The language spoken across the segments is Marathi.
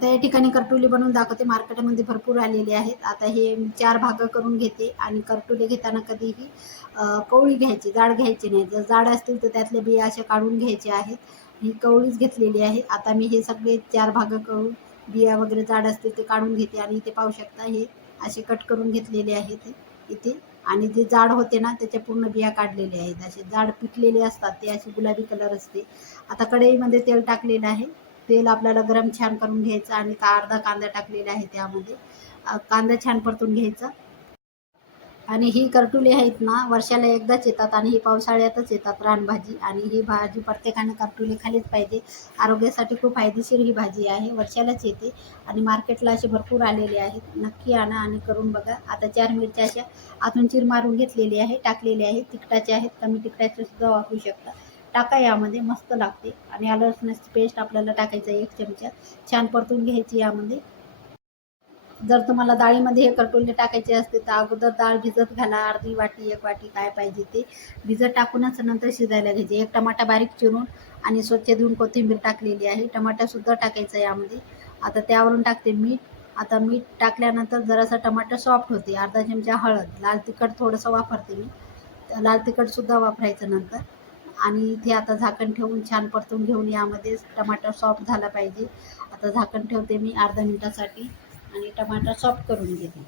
आता या ठिकाणी करटुले बनवून दाखवते. मार्केटमध्ये भरपूर आलेले आहेत. आता हे 4 भाग करून घेते आणि करटुले घेताना कधीही कवळी घ्यायची, जाड घ्यायची नाही. जर जाड असतील तर त्यातले बिया अशा काढून घ्यायचे आहेत. ही कवळीच घेतलेली आहे. आता मी हे सगळे 4 भाग करून बिया वगैरे जाड असतील ते काढून घेते आणि इथे पाहू शकता हे असे कट करून घेतलेले आहेत इथे. आणि जे जाड होते ना त्याच्या पूर्ण बिया काढलेल्या आहेत. असे जाड पिकलेले असतात ते असे गुलाबी कलर असते. आता कढईमध्ये तेल टाकलेलं आहे. तेल आपल्याला गरम छान करून घ्यायचं आणि अर्धा कांदा टाकलेला आहे त्यामध्ये. कांदा छान परतून घ्यायचा. आणि ही करटुले आहेत ना वर्षाला एकदाच येतात आणि ही पावसाळ्यातच येतात रानभाजी. आणि ही भाजी प्रत्येकाने करटुले खाल्लीच पाहिजे. आरोग्यासाठी खूप फायदेशीर ही भाजी आहे. वर्षालाच येते आणि मार्केटला असे भरपूर आलेले आहेत. नक्की आणा आणि करून बघा. आता 4 मिरच्या अशा आतून चीर मारून घेतलेली आहे, टाकलेली आहे. तिखटाचे आहेत, कमी तिखटाचे सुद्धा वापरू शकता. टाका यामध्ये, मस्त लागते. आणि आलं लसणाची पेस्ट आपल्याला टाकायचं 1 चमचा. छान परतून घ्यायची यामध्ये. जर तुम्हाला डाळीमध्ये हे करटुले टाकायचे असते तर अगोदर डाळ भिजत घाला, अर्धी वाटी 1 वाटी काय पाहिजे ते भिजत टाकूनच नंतर शिजायला घ्यायचे. 1 टमाटा बारीक चिरून आणि स्वच्छ धुवून कोथिंबीर टाकलेली आहे. टमाटासुद्धा टाकायचं यामध्ये. आता त्यावरून टाकते मीठ. आता मीठ टाकल्यानंतर जरासा टमाटर सॉफ्ट होते. अर्धा चमचा हळद, लाल तिखट थोडंसं वापरते मी, लाल तिखटसुद्धा वापरायचं नंतर. आणि इथे आता झाकण ठेवून छान परतून घेऊन यामध्ये टमाटर सॉफ्ट झाला पाहिजे. आता झाकण ठेवते मी अर्धा मिनिटासाठी आणि टमाटर सॉफ्ट करून घेते.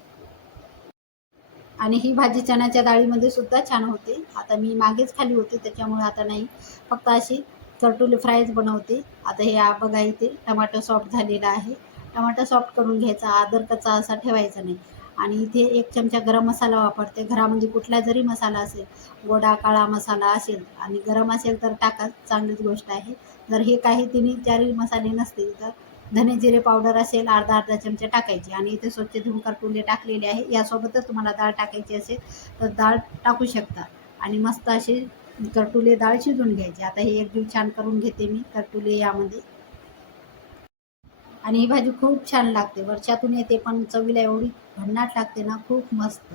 आणि ही भाजी चण्याच्या डाळीमध्ये सुद्धा छान होते. आता मी मागेच खाली होती त्याच्यामुळे आता नाही, फक्त अशी करटुले फ्रायच बनवते. आता हे बघा इथे टमाटर सॉफ्ट झालेला आहे. टमाटर सॉफ्ट करून घ्यायचा, आदर कच्चा असा ठेवायचा नाही. आणि इथे 1 चमचा गरम मसाला वापरते. घरामध्ये कुठला जरी मसाला असेल, गोडा काळा मसाला असेल आणि गरम असेल तर टाका, चांगलीच गोष्ट आहे. जर हे काही तिन्ही 4 मसाले नसतील तर धने जिरे पावडर असेल अर्धा चमचा टाकायची. आणि इथे स्वच्छ धुवून करटुले टाकलेले आहे. यासोबतच तुम्हाला डाळ टाकायची असेल तर डाळ टाकू शकता. आणि मस्त असे करटुले डाळ शिजवून घ्यायची. आता हे एकजीव छान करून घेते मी करटुले यामध्ये. आणि ही भाजी खूप छान लागते. वर्षातून येते पण चवीला एवढी भन्नाट लागते ना, खूप मस्त.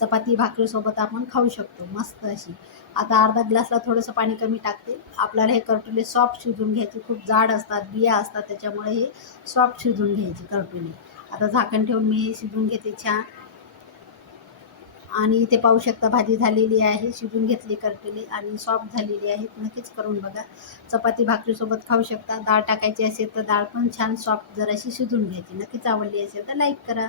चपाती भाकरीसोबत आपण खाऊ शकतो मस्त अशी. आता अर्धा ग्लासला थोडंसं पाणी कमी टाकते. आपल्याला हे करटुले सॉफ्ट शिजवून घ्यायचे. खूप जाड असतात, बिया असतात त्याच्यामुळे हे सॉफ्ट शिजवून घ्यायचे करटुले. आता झाकण ठेवून मी हे शिजवून घेते छान. आणि इथे पाहू शकता भाजी झालेली आहे. शिजून घेतली करटुले आणि सॉफ्ट झालेली आहेत. नक्कीच करून बघा. चपाती भाकरीसोबत खाऊ शकता. डाळ टाकायची असेल तर डाळ पण छान सॉफ्ट जराशी शिजवून घ्यायची. नक्कीच आवडली असेल तर लाईक करा.